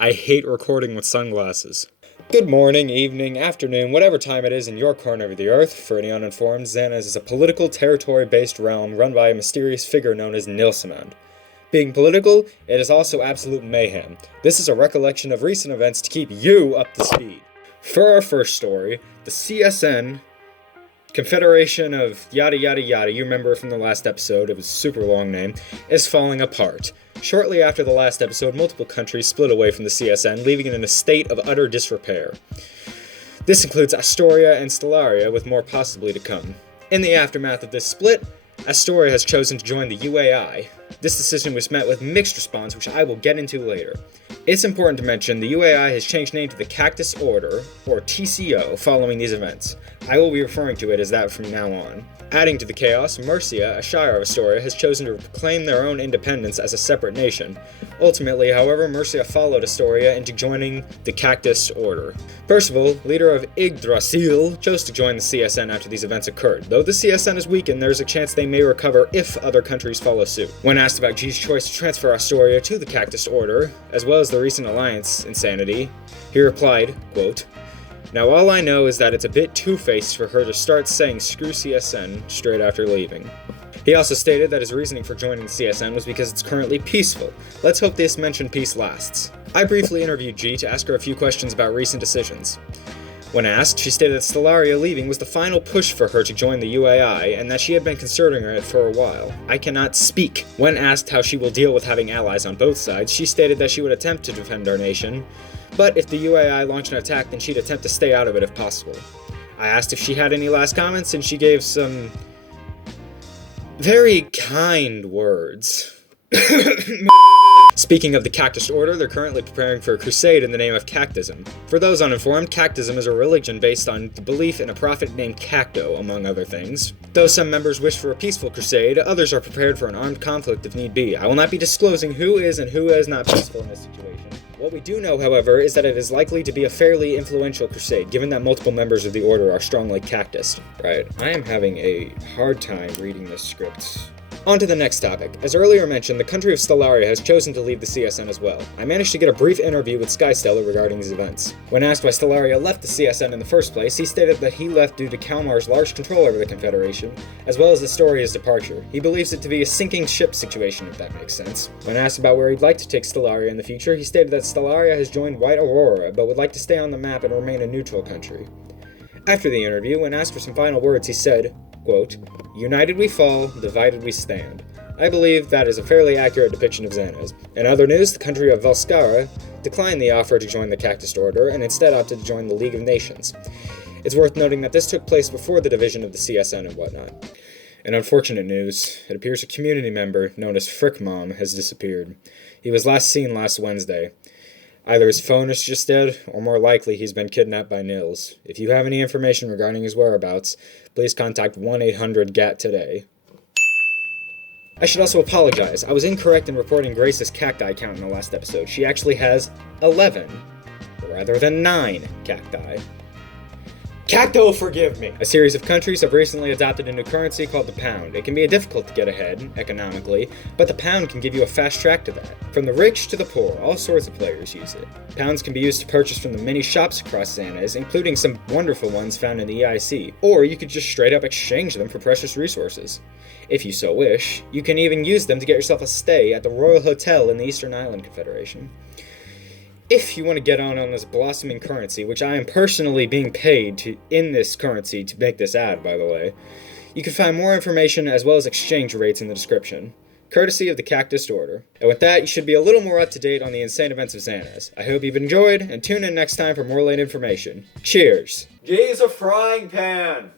I hate recording with sunglasses. Good morning, evening, afternoon, whatever time it is in your corner of the earth. For any uninformed, Xanez is a political, territory-based realm run by a mysterious figure known as Nilsamand. Being political, it is also absolute mayhem. This is a recollection of recent events to keep you up to speed. For our first story, the CSN, Confederation of yada yada yada, you remember from the last episode, it was a super long name, is falling apart. Shortly after the last episode, multiple countries split away from the CSN, leaving it in a state of utter disrepair. This includes Astoria and Stellaria, with more possibly to come. In the aftermath of this split, Astoria has chosen to join the UAI. This decision was met with mixed response, which I will get into later. It's important to mention the UAI has changed name to the Cactus Order, or TCO, following these events. I will be referring to it as that from now on. Adding to the chaos, Murcia, a shire of Astoria, has chosen to proclaim their own independence as a separate nation. Ultimately, however, Murcia followed Astoria into joining the Cactus Order. Percival, leader of Yggdrasil, chose to join the CSN after these events occurred. Though the CSN is weakened, there is a chance they may recover if other countries follow suit. When asked about G's choice to transfer Astoria to the Cactus Order, as well as the recent alliance insanity, he replied, quote, "Now all I know is that it's a bit two-faced for her to start saying screw CSN straight after leaving." He also stated that his reasoning for joining the CSN was because it's currently peaceful. Let's hope this mentioned peace lasts. I briefly interviewed G to ask her a few questions about recent decisions. When asked, she stated that Stellaria leaving was the final push for her to join the UAI, and that she had been considering it for a while. I cannot speak. When asked how she will deal with having allies on both sides, she stated that she would attempt to defend our nation, but if the UAI launched an attack, then she'd attempt to stay out of it if possible. I asked if she had any last comments, and she gave some very kind words. Speaking of the Cactus Order, they're currently preparing for a crusade in the name of Cactism. For those uninformed, Cactism is a religion based on the belief in a prophet named Cacto, among other things. Though some members wish for a peaceful crusade, others are prepared for an armed conflict if need be. I will not be disclosing who is and who is not peaceful in this situation. What we do know, however, is that it is likely to be a fairly influential crusade, given that multiple members of the Order are strongly cactus. Right, I am having a hard time reading this script. On to the next topic. As earlier mentioned, the country of Stellaria has chosen to leave the CSN as well. I managed to get a brief interview with Skystella regarding these events. When asked why Stellaria left the CSN in the first place, he stated that he left due to Kalmar's large control over the Confederation, as well as Astoria's departure. He believes it to be a sinking ship situation, if that makes sense. When asked about where he'd like to take Stellaria in the future, he stated that Stellaria has joined White Aurora, but would like to stay on the map and remain a neutral country. After the interview, when asked for some final words, he said, quote, "United we fall, divided we stand." I believe that is a fairly accurate depiction of Xanez. In other news, the country of Valskara declined the offer to join the Cactus Order and instead opted to join the League of Nations. It's worth noting that this took place before the division of the CSN and whatnot. In unfortunate news, it appears a community member known as Frickmom has disappeared. He was last seen last Wednesday. Either his phone is just dead, or more likely he's been kidnapped by Nils. If you have any information regarding his whereabouts, please contact 1-800-GAT today. I should also apologize. I was incorrect in reporting Grace's cacti count in the last episode. She actually has 11, rather than 9 cacti. Cacto, forgive me! A series of countries have recently adopted a new currency called the pound. It can be difficult to get ahead, economically, but the pound can give you a fast track to that. From the rich to the poor, all sorts of players use it. Pounds can be used to purchase from the many shops across Xanez, including some wonderful ones found in the EIC, or you could just straight up exchange them for precious resources. If you so wish, you can even use them to get yourself a stay at the Royal Hotel in the Eastern Island Confederation. If you want to get on this blossoming currency, which I am personally being paid in this currency to make this ad, by the way, you can find more information as well as exchange rates in the description, courtesy of the Cactus Order. And with that, you should be a little more up to date on the insane events of Xanez. I hope you've enjoyed, and tune in next time for more late information. Cheers! G's a frying pan!